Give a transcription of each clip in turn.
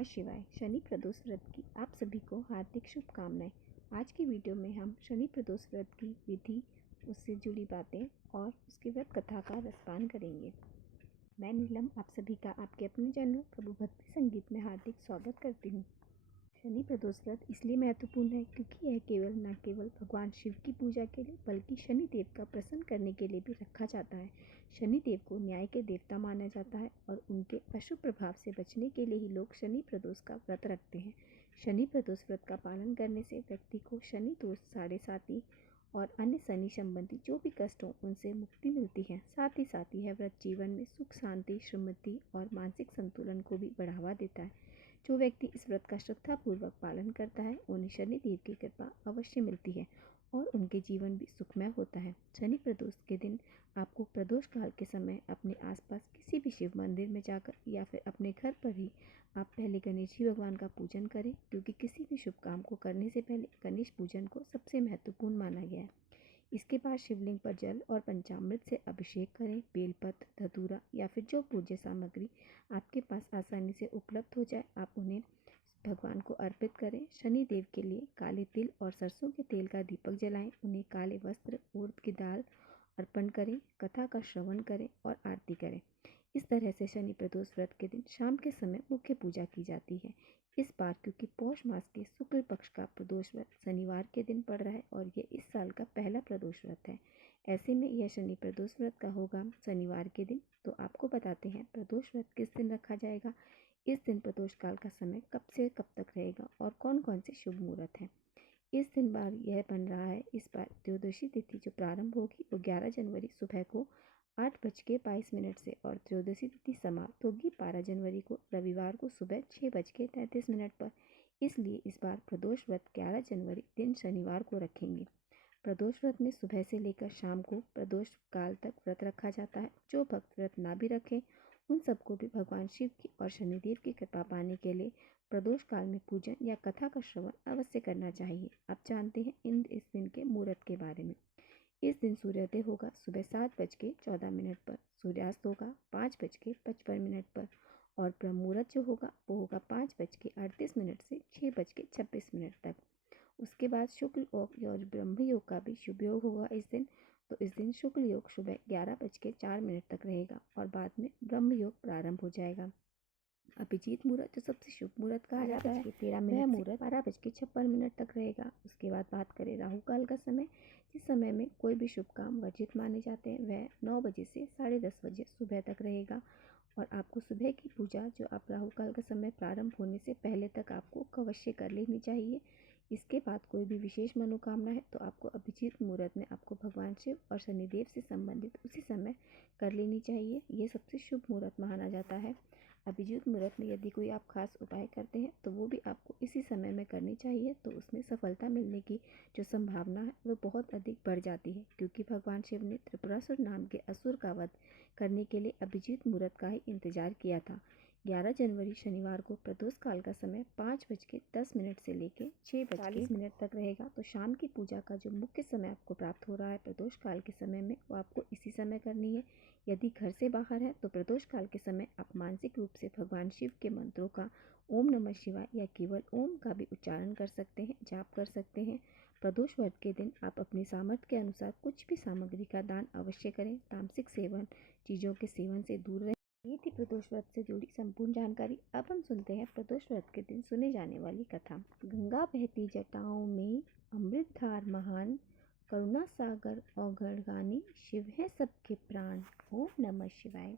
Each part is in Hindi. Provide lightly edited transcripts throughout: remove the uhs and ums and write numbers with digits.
नमः शिवाय। शनि प्रदोष व्रत की आप सभी को हार्दिक शुभकामनाएं। आज की वीडियो में हम शनि प्रदोष व्रत की विधि, उससे जुड़ी बातें और उसकी व्रत कथा का रसपान करेंगे। मैं नीलम आप सभी का आपके अपने चैनल प्रभु भक्ति संगीत में हार्दिक स्वागत करती हूँ। शनि प्रदोष व्रत इसलिए महत्वपूर्ण है क्योंकि यह न केवल भगवान शिव की पूजा के लिए बल्कि शनि देव का प्रसन्न करने के लिए भी रखा जाता है। शनि देव को न्याय के देवता माना जाता है और उनके अशुभ प्रभाव से बचने के लिए ही लोग शनि प्रदोष का व्रत रखते हैं। शनि प्रदोष व्रत का पालन करने से व्यक्ति को शनि दोष, साढ़े साती और अन्य शनि संबंधी जो भी कष्ट हो उनसे मुक्ति मिलती है। साथ ही यह व्रत जीवन में सुख, शांति, समृद्धि और मानसिक संतुलन को भी बढ़ावा देता है। जो व्यक्ति इस व्रत का श्रद्धापूर्वक पालन करता है उन्हें शनि देव की कृपा अवश्य मिलती है और उनके जीवन भी सुखमय होता है। शनि प्रदोष के दिन आपको प्रदोष काल के समय अपने आसपास किसी भी शिव मंदिर में जाकर या फिर अपने घर पर ही आप पहले गणेश जी भगवान का पूजन करें, क्योंकि किसी भी शुभ काम को करने से पहले गणेश पूजन को सबसे महत्वपूर्ण माना गया है। इसके बाद शिवलिंग पर जल और पंचामृत से अभिषेक करें। बेलपत्र, धतूरा या फिर जो पूज्य सामग्री आपके पास आसानी से उपलब्ध हो जाए आप उन्हें भगवान को अर्पित करें। शनि देव के लिए काले तिल और सरसों के तेल का दीपक जलाएं। उन्हें काले वस्त्र, उड़द की दाल अर्पण करें, कथा का श्रवण करें और आरती करें। इस तरह से शनि प्रदोष व्रत के दिन शाम के समय मुख्य पूजा की जाती है। इस बार क्योंकि पौष मास के शुक्ल पक्ष का प्रदोष व्रत शनिवार के दिन पड़ रहा है और ये इस साल का पहला प्रदोष व्रत है, ऐसे में यह शनि प्रदोष व्रत का होगा शनिवार के दिन। तो आपको बताते हैं प्रदोष व्रत किस दिन रखा जाएगा, इस दिन प्रदोष काल का समय कब से कब तक रहेगा और कौन कौन से शुभ मुहूर्त हैं। इस दिन बार यह बन रहा है, इस बार त्रयोदशी तिथि जो प्रारंभ होगी वो 11 जनवरी सुबह को 8:22 से और त्रयोदशी तिथि समाप्त होगी 12 जनवरी को रविवार को सुबह 6:33 पर। इसलिए इस बार प्रदोष व्रत 11 जनवरी दिन शनिवार को रखेंगे। प्रदोष व्रत में सुबह से लेकर शाम को प्रदोष काल तक व्रत रखा जाता है। जो भक्त व्रत ना भी रखें उन सबको भी भगवान शिव की और शनिदेव की कृपा पाने के लिए प्रदोष काल में पूजन या कथा का श्रवण अवश्य करना चाहिए। अब जानते हैं इस दिन के मुहूर्त के बारे में। इस दिन सूर्योदय होगा सुबह 7:14 पर, सूर्यास्त होगा 5:55 पर और ब्रह्म मुहूर्त जो होगा वो होगा 5:38 से 6:26 तक। उसके बाद शुक्ल योग और ब्रह्म योग का भी शुभ योग होगा इस दिन। तो इस दिन शुक्ल योग सुबह 11:04 तक रहेगा और बाद में ब्रह्म योग प्रारंभ हो जाएगा। अभिजीत मुहूर्त जो सबसे शुभ मुहूर्त कहा जाता है, 13 मुहूर्त 12:56 तक रहेगा। उसके बाद बात करें राहु काल का समय, जिस समय में कोई भी शुभ काम वर्जित माने जाते हैं वह 9 बजे से 10:30 बजे सुबह तक रहेगा। और आपको सुबह की पूजा जो आप राहु काल का समय प्रारंभ होने से पहले तक आपको अवश्य कर लेनी चाहिए। इसके बाद कोई भी विशेष मनोकामना है तो आपको अभिजीत मुहूर्त में आपको भगवान शिव और शनिदेव से संबंधित उसी समय कर लेनी चाहिए। ये सबसे शुभ मुहूर्त माना जाता है। अभिजीत मुहूर्त में यदि कोई आप खास उपाय करते हैं तो वो भी आपको इसी समय में करनी चाहिए, तो उसमें सफलता मिलने की जो संभावना है वो बहुत अधिक बढ़ जाती है, क्योंकि भगवान शिव ने त्रिपुरासुर नाम के असुर का वध करने के लिए अभिजीत मुहूर्त का ही इंतजार किया था। 11 जनवरी शनिवार को प्रदोष काल का समय 5:10 से लेकर 6:40 तक रहेगा। तो शाम की पूजा का जो मुख्य समय आपको प्राप्त हो रहा है प्रदोष काल के समय में वो आपको इसी समय करनी है। यदि घर से बाहर है तो प्रदोष काल के समय आप मानसिक रूप से भगवान शिव के मंत्रों का ओम नमः शिवाय या केवल ओम का भी उच्चारण कर सकते हैं, जाप कर सकते हैं। प्रदोष व्रत के दिन आप अपनी सामर्थ्य के अनुसार कुछ भी सामग्री का दान अवश्य करें। तामसिक सेवन चीज़ों के सेवन से दूर रहें। ये थी प्रदोष व्रत से जुड़ी संपूर्ण जानकारी। अब हम सुनते हैं प्रदोष व्रत के दिन सुने जाने वाली कथा। गंगा बहती जटाओं में अमृतधार महान, करुणा सागर अवगढ़गानी, शिव है सबके प्राण, ओम नमः शिवाय।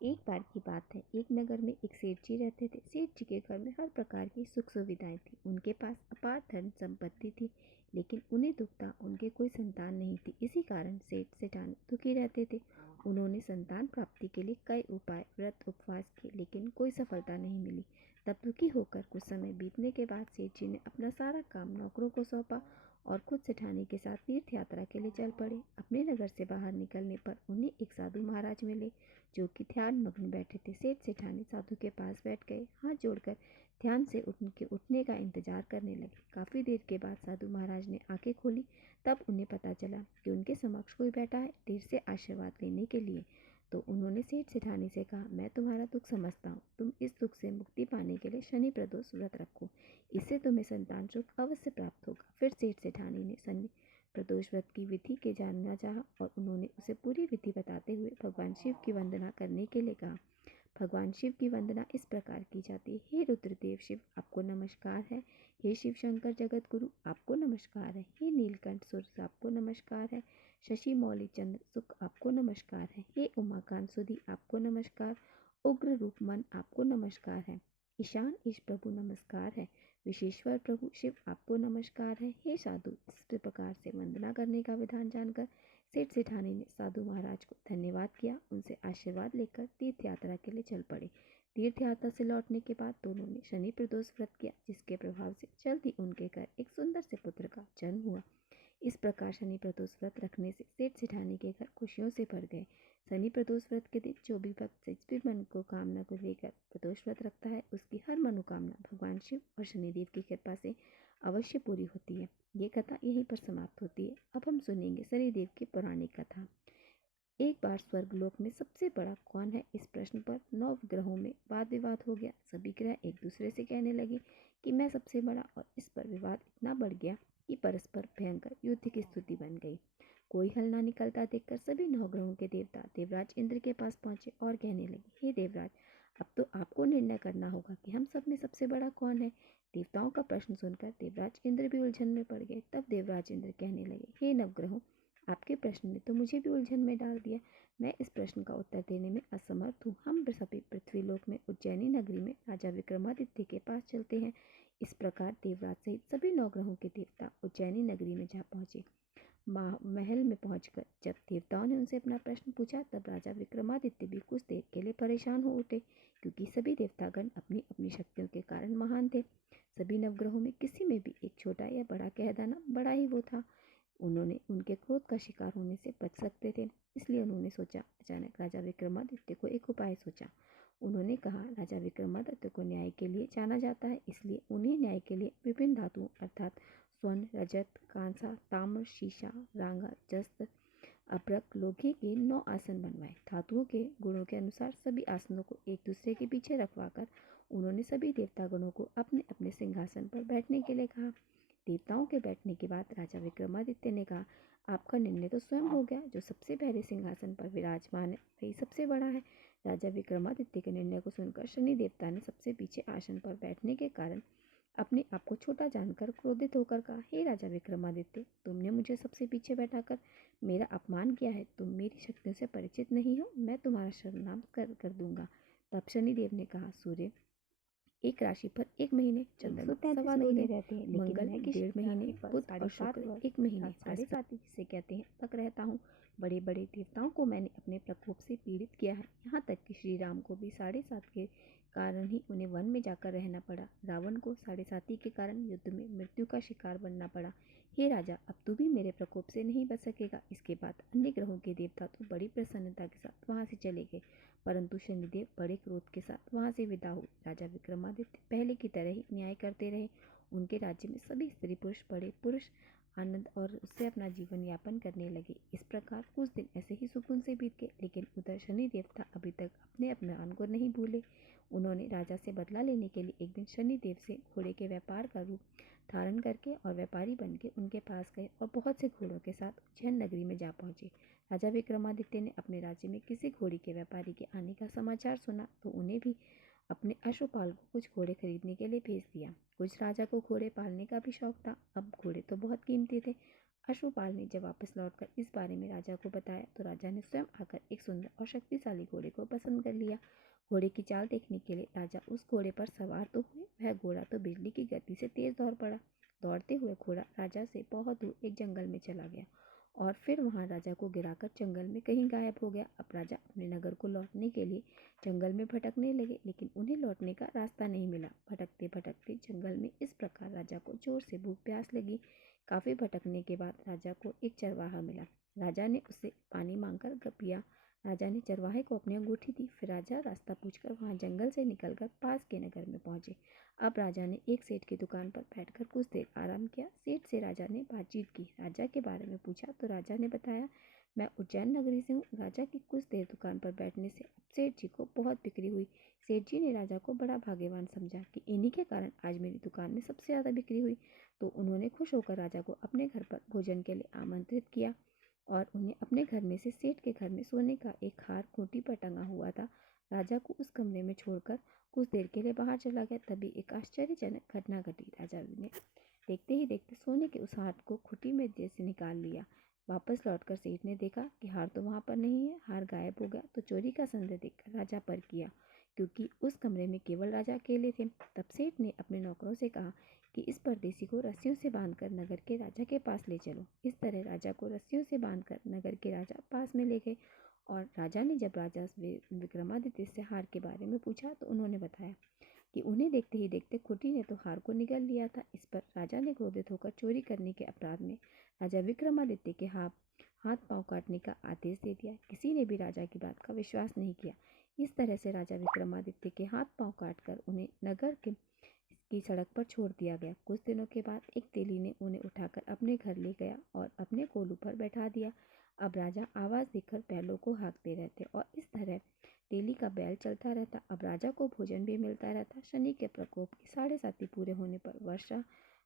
एक बार की बात है, एक नगर में एक सेठ जी रहते थे। सेठ जी के घर में हर प्रकार की सुख सुविधाएं थी। उनके पास अपार धन संपत्ति थी, लेकिन उन्हें दुख था, उनके कोई संतान नहीं थी। इसी कारण सेठ सेठानी दुखी रहते थे। उन्होंने संतान प्राप्ति के लिए कई उपाय, व्रत, उपवास किए, लेकिन कोई सफलता नहीं मिली। तब दुखी होकर कुछ समय बीतने के बाद सेठ जी ने अपना सारा काम नौकरों को सौंपा और खुद सेठानी के साथ तीर्थ यात्रा के लिए चल पड़े। अपने नगर से बाहर निकलने पर उन्हें एक साधु महाराज मिले जो कि ध्यान मग्न बैठे थे। सेठ सेठानी साधु के पास बैठ गए, हाथ जोड़कर ध्यान से उनके उठने का इंतजार करने लगे। काफी देर के बाद साधु महाराज ने आंखें खोली, तब उन्हें पता चला कि उनके समक्ष कोई बैठा है देर से आशीर्वाद लेने के लिए। तो उन्होंने सेठ सेठानी से कहा, मैं तुम्हारा दुख समझता हूँ, तुम इस दुख से मुक्ति पाने के लिए शनि प्रदोष व्रत रखो, इससे तुम्हें संतान सुख अवश्य प्राप्त होगा। फिर सेठ सेठानी ने शनि प्रदोष व्रत की विधि के जानना चाहा और उन्होंने उसे पूरी विधि बताते हुए भगवान शिव की वंदना करने के लिए कहा। भगवान शिव की वंदना इस प्रकार की जाती है। हे रुद्रदेव शिव, आपको नमस्कार है। हे शिव शंकर जगत गुरु, आपको नमस्कार है। हे नीलकंठ सूर्य, आपको नमस्कार है। शशि मौली चंद्र सुख, आपको नमस्कार है। हे उमाकांत सुधी, आपको नमस्कार। उग्र रूप मन, आपको नमस्कार है। ईशान ईश प्रभु, नमस्कार है। विशेश्वर प्रभु शिव, आपको नमस्कार है। हे साधु, इस प्रकार से वंदना करने का विधान जानकर सेठ सेठानी ने साधु महाराज को धन्यवाद किया। उनसे आशीर्वाद लेकर तीर्थ यात्रा के लिए चल पड़े। तीर्थ यात्रा से लौटने के बाद दोनों ने शनि प्रदोष व्रत किया, जिसके प्रभाव से जल्द ही उनके घर एक सुंदर से पुत्र का जन्म हुआ। इस प्रकार शनि प्रदोष व्रत रखने से सेठ सेठानी के घर खुशियों से भर गए। शनि प्रदोष व्रत के दिन जो भी भक्त जिस भी मन को कामना को लेकर प्रदोष व्रत रखता है, उसकी हर मनोकामना भगवान शिव और शनिदेव की कृपा से अवश्य पूरी होती है। ये कथा यहीं पर समाप्त होती है। अब हम सुनेंगे शनिदेव की पौराणिक कथा। एक बार स्वर्गलोक में सबसे बड़ा कौन है, इस प्रश्न पर 9 ग्रहों में वाद विवाद हो गया। सभी ग्रह एक दूसरे से कहने लगे कि मैं सबसे बड़ा, और इस पर विवाद इतना बढ़ गया कि परस्पर भयंकर युद्ध की स्थिति बन गई। कोई हल ना निकलता देखकर सभी 9 ग्रहों के देवता देवराज इंद्र के पास पहुंचे और कहने लगे, हे देवराज, अब तो आपको निर्णय करना होगा कि हम सब में सबसे बड़ा कौन है। देवताओं का प्रश्न सुनकर देवराज इंद्र भी उलझन में पड़ गए। तब देवराज इंद्र कहने लगे, हे नवग्रहों, आपके प्रश्न ने तो मुझे भी उलझन में डाल दिया। मैं इस प्रश्न का उत्तर देने में असमर्थ हूँ। हम सभी पृथ्वीलोक में उज्जैनी नगरी में राजा विक्रमादित्य के पास चलते हैं। इस प्रकार देवराज सहित सभी 9 ग्रहों के देवता उज्जैनी नगरी में जा पहुंचे। महल में पहुंचकर जब देवताओं ने उनसे अपना प्रश्न पूछा, तब राजा विक्रमादित्य भी कुछ देर के लिए परेशान हो उठे, क्योंकि सभी देवतागण अपनी अपनी शक्तियों के कारण महान थे। सभी नवग्रहों में किसी में भी एक छोटा या बड़ा कह देना बड़ा ही वो था। उन्होंने उनके क्रोध का शिकार होने से बच सकते थे, इसलिए उन्होंने सोचा। अचानक राजा विक्रमादित्य को एक उपाय सोचा। उन्होंने कहा, राजा विक्रमादित्य को न्याय के लिए जाना जाता है, इसलिए उन्हें न्याय के लिए विभिन्न धातुओं अर्थात स्वर्ण, रजत, कांसा, ताम्र, शीशा, रांगा, जस्त, अभ्रक, लोहे के 9 आसन बनवाए। धातुओं के गुणों के अनुसार सभी आसनों को एक दूसरे के पीछे रखवाकर उन्होंने सभी देवतागणों को अपने अपने सिंहासन पर बैठने के लिए कहा। देवताओं के बैठने के बाद राजा विक्रमादित्य ने कहा, आपका निर्णय तो स्वयं हो गया। जो सबसे पहले सिंहासन पर विराजमान है वही सबसे बड़ा है। राजा विक्रमादित्य के निर्णय को सुनकर शनि देवता ने सबसे पीछे आसन पर बैठने के कारण अपने आप को छोटा जानकर क्रोधित होकर कहा, हे राजा विक्रमादित्य, तुमने मुझे सबसे पीछे बैठाकर मेरा अपमान किया है। तुम मेरी शक्तियों से परिचित नहीं हो, मैं तुम्हारा सर्वनाम कर दूंगा। तब शनिदेव ने कहा, सूर्य एक राशि पर 1 महीने, चंद्रमा 2.25 महीने रहते हैं, मंगल 1.5 महीने, बुध और शुक्र 1 महीने, 7.5 जिसे कहते हैं तक रहता हूँ। बड़े बड़े देवताओं को मैंने अपने प्रकोप से पीड़ित किया है। यहाँ तक कि श्री राम को भी 7.5 के कारण ही उन्हें वन में जाकर रहना पड़ा। रावण को 7.5 के कारण युद्ध में मृत्यु का शिकार बनना पड़ा। हे राजा, अब तू भी मेरे प्रकोप से नहीं बच सकेगा। इसके बाद अन्य ग्रहों के देवता तो बड़ी प्रसन्नता के साथ वहां से चले गए, परंतु शनिदेव बड़े क्रोध के साथ वहां से विदा हुए। राजा विक्रमादित्य पहले की तरह ही न्याय करते रहे। उनके राज्य में सभी स्त्री पुरुष बड़े पुरुष आनंद और उससे अपना जीवन यापन करने लगे। इस प्रकार कुछ दिन ऐसे ही सुकून से बीत गए, लेकिन उधर शनि देवता अभी तक अपने अपमान को नहीं भूले। उन्होंने राजा से बदला लेने के लिए एक दिन शनिदेव से घोड़े के व्यापार का रूप धारण करके और व्यापारी बन के उनके पास गए और बहुत से घोड़ों के साथ उज्जैन नगरी में जा पहुंचे। राजा विक्रमादित्य ने अपने राज्य में किसी घोड़े के व्यापारी के आने का समाचार सुना तो उन्हें भी अपने अश्वपाल को कुछ घोड़े खरीदने के लिए भेज दिया। कुछ राजा को घोड़े पालने का भी शौक था। अब घोड़े तो बहुत कीमती थे। अश्वपाल ने जब वापस लौटकर इस बारे में राजा को बताया तो राजा ने स्वयं आकर एक सुंदर और शक्तिशाली घोड़े को पसंद कर लिया। घोड़े की चाल देखने के लिए राजा उस घोड़े पर सवार तो हुए, वह घोड़ा तो बिजली की गति से तेज दौड़ पड़ा। दौड़ते हुए घोड़ा राजा से बहुत दूर एक जंगल में चला गया और फिर वहां राजा को गिराकर जंगल में कहीं गायब हो गया। अब राजा अपने नगर को लौटने के लिए जंगल में भटकने लगे, लेकिन उन्हें लौटने का रास्ता नहीं मिला। भटकते भटकते जंगल में इस प्रकार राजा को जोर से भूख प्यास लगी। काफी भटकने के बाद राजा को एक चरवाहा मिला। राजा ने उससे पानी मांगकर पिया। राजा ने चरवाहे को अपनी अंगूठी दी। फिर राजा रास्ता पूछकर वहां जंगल से निकलकर पास के नगर में पहुंचे। अब राजा ने एक सेठ की दुकान पर बैठकर कुछ देर आराम किया। सेठ से राजा ने बातचीत की, राजा के बारे में पूछा तो राजा ने बताया, मैं उज्जैन नगरी से हूँ। राजा की कुछ देर दुकान पर बैठने से अब सेठ जी को बहुत बिक्री हुई। सेठ जी ने राजा को बड़ा भाग्यवान समझा कि इन्हीं के कारण आज मेरी दुकान में सबसे ज़्यादा बिक्री हुई। तो उन्होंने खुश होकर राजा को अपने घर पर भोजन के लिए आमंत्रित किया और उन्हें अपने घर में से सेठ के घर में सोने का एक हार खूंटी पर टंगा हुआ था। राजा को उस कमरे में छोड़कर कुछ देर के लिए बाहर चला गया। तभी एक आश्चर्यजनक घटना घटी। राजा ने देखते ही देखते सोने के उस हार को खूंटी में जैसे निकाल लिया। वापस लौटकर सेठ ने देखा कि हार तो वहां पर नहीं है, हार गायब हो गया। तो चोरी का संदेह देखकर राजा पर किया, क्योंकि उस कमरे में केवल राजा अकेले थे। तब सेठ ने अपने नौकरों से कहा कि इस परदेसी को रस्सियों से बांधकर नगर के राजा के पास ले चलो। इस तरह राजा को रस्सियों से बांधकर नगर के राजा पास में ले गए। और राजा ने जब राजा विक्रमादित्य से हार के बारे में पूछा तो उन्होंने बताया कि उन्हें देखते ही देखते खूंटी ने तो हार को निगल लिया था। इस पर राजा ने क्रोधित होकर चोरी करने के अपराध में राजा विक्रमादित्य के हाथ पांव काटने का आदेश दे दिया। किसी ने भी राजा की बात का विश्वास नहीं किया। इस तरह से राजा विक्रमादित्य के हाथ पांव काटकर उन्हें नगर की सड़क पर छोड़ दिया गया। कुछ दिनों के बाद एक तेली ने उन्हें उठाकर अपने घर ले गया और अपने कोलू पर बैठा दिया। अब राजा आवाज देकर बैलों को हाँकते रहते और इस तरह तेली का बैल चलता रहता। अब राजा को भोजन भी मिलता रहता। शनि के प्रकोप की 7.5 पूरे होने पर वर्षा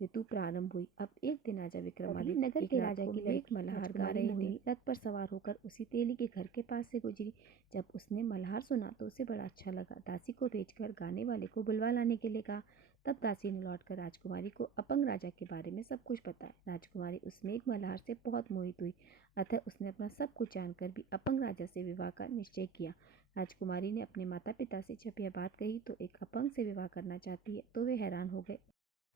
ऋतु प्रारंभ हुई। अब एक दिन राजा विक्रमादित्य नगर के राजा की एक मल्हार गा रही थी। रथ पर सवार होकर उसी तेली के घर के पास से गुजरी। जब उसने मल्हार सुना तो उसे बड़ा अच्छा लगा। दासी को भेजकर गाने वाले को बुलवा लाने के लिए कहा। तब दासी ने लौटकर राजकुमारी को अपंग राजा के बारे में सब कुछ बताया। राजकुमारी उस मेघ मल्हार से बहुत मोहित हुई, अतः उसने अपना सब कुछ जानकर भी अपंग राजा से विवाह का निश्चय किया। राजकुमारी ने अपने माता पिता से जब यह बात कही तो एक अपंग से विवाह करना चाहती है, तो वे हैरान हो गए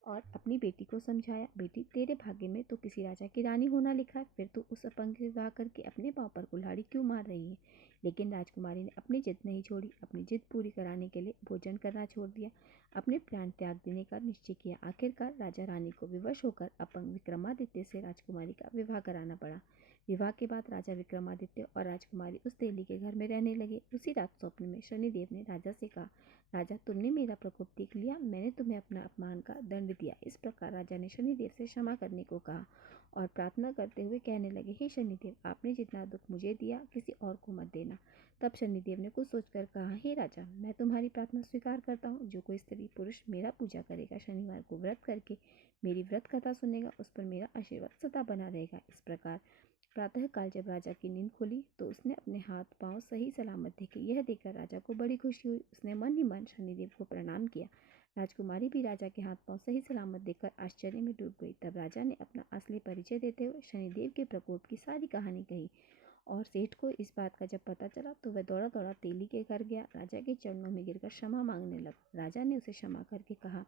और अपनी बेटी को समझाया, बेटी तेरे भाग्य में तो किसी राजा की रानी होना लिखा है, फिर तो उस अपंग से विवाह करके अपने पाँव पर कुल्हाड़ी क्यों मार रही है। लेकिन राजकुमारी ने अपनी जिद नहीं छोड़ी। अपनी जिद पूरी कराने के लिए भोजन करना छोड़ दिया, अपने प्राण त्याग देने का निश्चय किया। आखिरकार राजा रानी को विवश होकर अपंग विक्रमादित्य से राजकुमारी का विवाह कराना पड़ा। विवाह के बाद राजा विक्रमादित्य और राजकुमारी उस तेली के घर में रहने लगे। उसी रात स्वप्न में शनिदेव ने राजा से कहा, राजा तुमने मेरा प्रकोप देख लिया, मैंने तुम्हें अपना अपमान का दंड दिया। इस प्रकार राजा ने शनिदेव से क्षमा करने को कहा और प्रार्थना करते हुए कहने लगे, हे शनिदेव, आपने जितना दुख मुझे दिया किसी और को मत देना। तब शनिदेव ने कुछ सोचकर कहा, हे राजा, मैं तुम्हारी प्रार्थना स्वीकार करता हूँ। जो कोई स्त्री पुरुष मेरा पूजा करेगा, शनिवार को व्रत करके मेरी व्रत कथा सुनेगा, उस पर मेरा आशीर्वाद सदा बना रहेगा। इस प्रकार प्रातःकाल जब राजा की नींद खुली तो उसने अपने हाथ पांव सही सलामत देखे। यह देखकर राजा को बड़ी खुशी हुई। उसने मन ही मन शनिदेव को प्रणाम किया। राजकुमारी भी राजा के हाथ पांव सही सलामत देखकर आश्चर्य में डूब गई। तब राजा ने अपना असली परिचय देते हुए शनिदेव के प्रकोप की सारी कहानी कही और सेठ को इस बात का जब पता चला तो वह दौड़ा दौड़ा तेली के घर गया। राजा के चरणों में गिरकर क्षमा मांगने लगा। राजा ने उसे क्षमा करके कहा,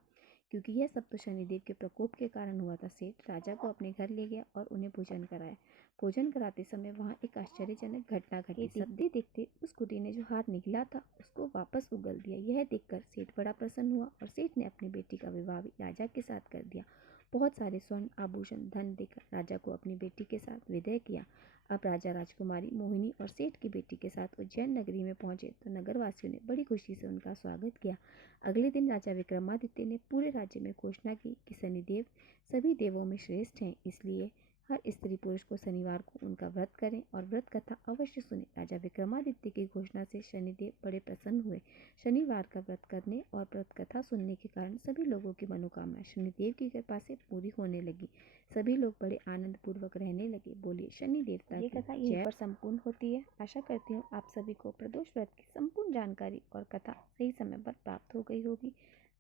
क्योंकि यह सब तो शनिदेव के प्रकोप के कारण हुआ था। सेठ राजा को अपने घर ले गया और उन्हें भोजन कराया। भोजन कराते समय वहाँ एक आश्चर्यजनक घटना घटी। देखते देखते उस कुटी ने जो हार निकला था उसको वापस उगल दिया। यह देखकर सेठ बड़ा प्रसन्न हुआ और सेठ ने अपनी बेटी का विवाह भी राजा के साथ कर दिया। बहुत सारे स्वर्ण आभूषण धन देकर राजा को अपनी बेटी के साथ विदाई किया। अब राजा राजकुमारी मोहिनी और सेठ की बेटी के साथ उज्जैन नगरी में पहुंचे तो नगरवासियों ने बड़ी खुशी से उनका स्वागत किया। अगले दिन राजा विक्रमादित्य ने पूरे राज्य में घोषणा की कि शनिदेव सभी देवों में श्रेष्ठ हैं, इसलिए हर स्त्री पुरुष को शनिवार को उनका व्रत करें और व्रत कथा अवश्य सुने। राजा विक्रमादित्य की घोषणा से शनिदेव बड़े प्रसन्न हुए। शनिवार का व्रत करने और व्रत कथा सुनने के कारण सभी लोगों की मनोकामना शनिदेव की कृपा से पूरी होने लगी। सभी लोग बड़े आनंद पूर्वक रहने लगे। बोलिए शनि देवता की कथा यहीं पर संपूर्ण होती है। आशा करती हूँ आप सभी को प्रदोष व्रत की संपूर्ण जानकारी और कथा सही समय पर प्राप्त हो गई होगी।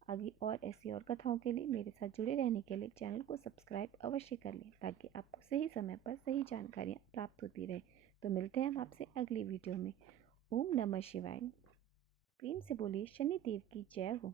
आगे और ऐसी और कथाओं के लिए मेरे साथ जुड़े रहने के लिए चैनल को सब्सक्राइब अवश्य कर लें, ताकि आपको सही समय पर सही जानकारियाँ प्राप्त होती रहे। तो मिलते हैं हम आपसे अगली वीडियो में। ओम नमः शिवाय। प्रेम से बोलिए शनि देव की जय हो।